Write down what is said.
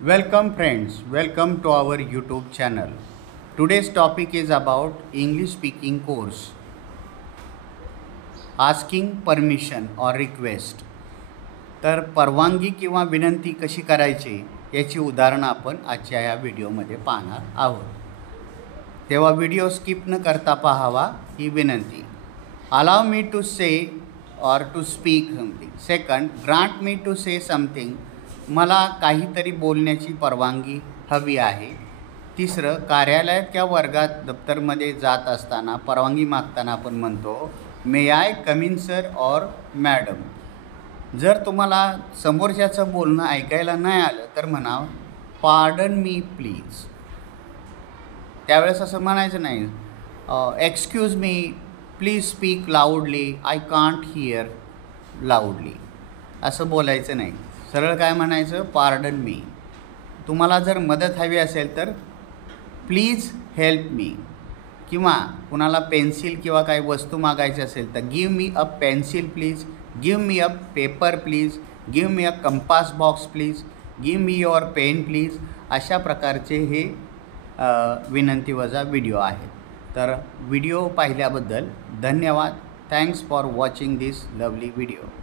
Welcome friends, welcome to our YouTube channel. Today's topic is about English speaking course. Asking permission or request. तर परवानगी किंवा विनंती कशी करायची याची उदाहरणं आपण आजच्या या व्हिडिओमध्ये पाहणार आहोत. तेव्हा व्हिडिओ स्किप न करता पाहावा ही विनंती. Allow me to say or to speak something. Second, grant me to say something. मला काहीतरी बोलण्याची परवानगी हवी आहे. तिसरं, कार्यालयात किंवा वर्गात दप्तरमध्ये जात असताना परवानगी मागताना आपण म्हणतो मे आय कम इन सर और मॅडम. जर तुम्हाला समोरच्याचं बोलणं ऐकायला नाही आलं तर म्हणावं पार्डन मी प्लीज. त्यावेळेस असं म्हणायचं नाही excuse me please speak loudly, I can't hear लाऊडली असं बोलायचं नाही. सरळ काय म्हणायचं पार्डन मी. तुम्हाला जर मदत हवी असेल तर प्लीज हेल्प मी, किंवा कुणाला पेन्सिल किंवा काही वस्तू मागायची असेल तर give me a pencil please, give me a paper please, give me a compass box please, give me your pen please. अशा प्रकारचे हे विनंतीवजा व्हिडिओ आहेत. तर व्हिडिओ पाहिल्याबद्दल धन्यवाद. Thanks for watching this lovely video.